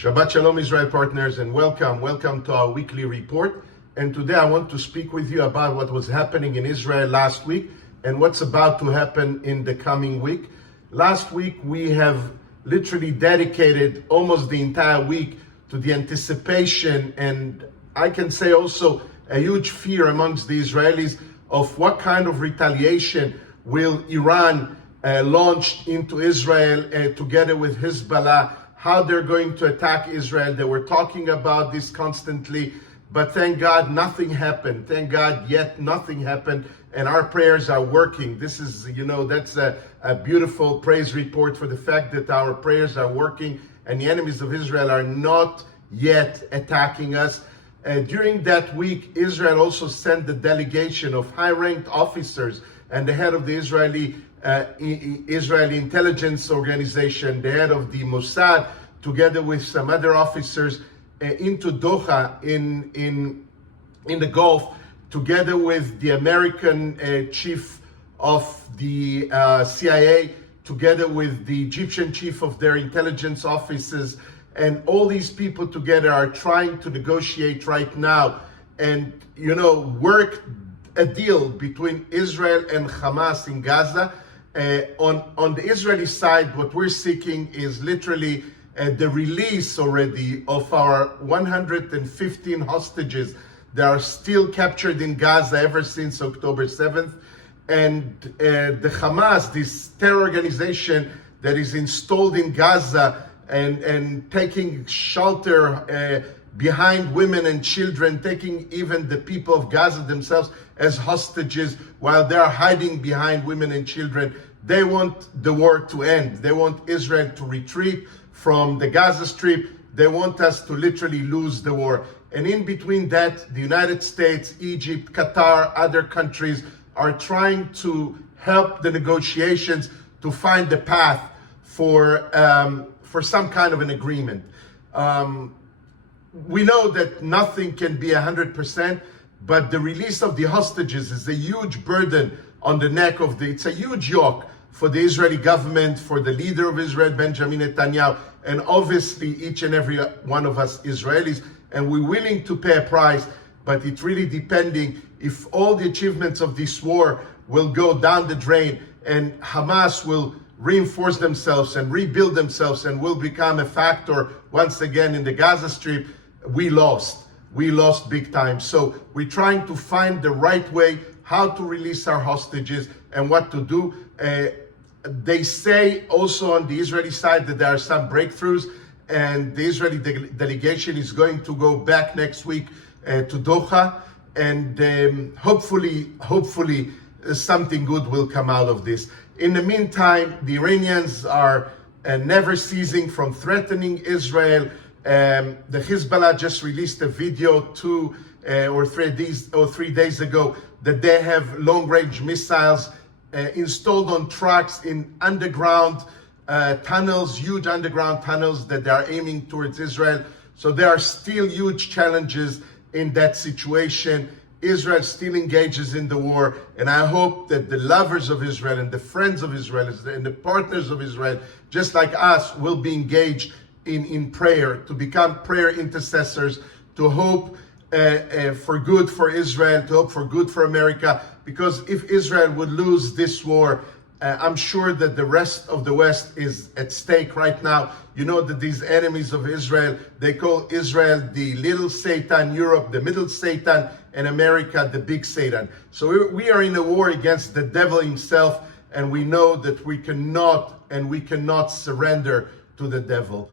Shabbat Shalom, Israel partners, and welcome to our weekly report. And today I want to speak with you about what was happening in Israel last week and what's about to happen in the coming week. Last week we have literally dedicated almost the entire week to the anticipation, and I can say also a huge fear amongst the Israelis of what kind of retaliation will Iran launch into Israel together with Hezbollah, how they're going to attack Israel. They were talking about this constantly, but thank God nothing happened. Thank God yet nothing happened, and our prayers are working. This is, that's a beautiful praise report for the fact that our prayers are working and the enemies of Israel are not yet attacking us. During that week, Israel also sent the delegation of high-ranked officers and the head of the Israeli intelligence organization, the head of the Mossad, together with some other officers, into Doha in the Gulf, together with the American chief of the CIA, together with the Egyptian chief of their intelligence offices. And all these people together are trying to negotiate right now and, work a deal between Israel and Hamas in Gaza. On the Israeli side, what we're seeking is literally the release already of our 115 hostages that are still captured in Gaza ever since October 7th. And the Hamas, this terror organization that is installed in Gaza and taking shelter behind women and children, taking even the people of Gaza themselves as hostages while they are hiding behind women and children. They want the war to end. They want Israel to retreat from the Gaza Strip. They want us to literally lose the war. And in between that, the United States, Egypt, Qatar, other countries are trying to help the negotiations to find the path for some kind of an agreement. We know that nothing can be 100%, but the release of the hostages is a huge burden on the neck of it's a huge yoke for the Israeli government, for the leader of Israel, Benjamin Netanyahu, and obviously each and every one of us Israelis. And we're willing to pay a price, but it's really depending if all the achievements of this war will go down the drain and Hamas will reinforce themselves and rebuild themselves and will become a factor once again in the Gaza Strip. We lost big time. So we're trying to find the right way how to release our hostages and what to do. They say also on the Israeli side that there are some breakthroughs, and the Israeli delegation is going to go back next week to Doha, and hopefully something good will come out of this. In the meantime, the Iranians are never ceasing from threatening Israel. The Hezbollah just released a video 2 or 3 days ago that they have long-range missiles installed on trucks in underground tunnels, huge underground tunnels that they are aiming towards Israel. So there are still huge challenges in that situation. Israel still engages in the war, and I hope that the lovers of Israel and the friends of Israel and the partners of Israel, just like us, will be engaged in prayer, to become prayer intercessors, to hope for good for Israel, to hope for good for America. Because if Israel would lose this war, I'm sure that the rest of the West is at stake right now. You know that these enemies of Israel, they call Israel the little Satan, Europe the middle Satan, and America the big Satan. So we are in a war against the devil himself, and we know that we cannot surrender to the devil.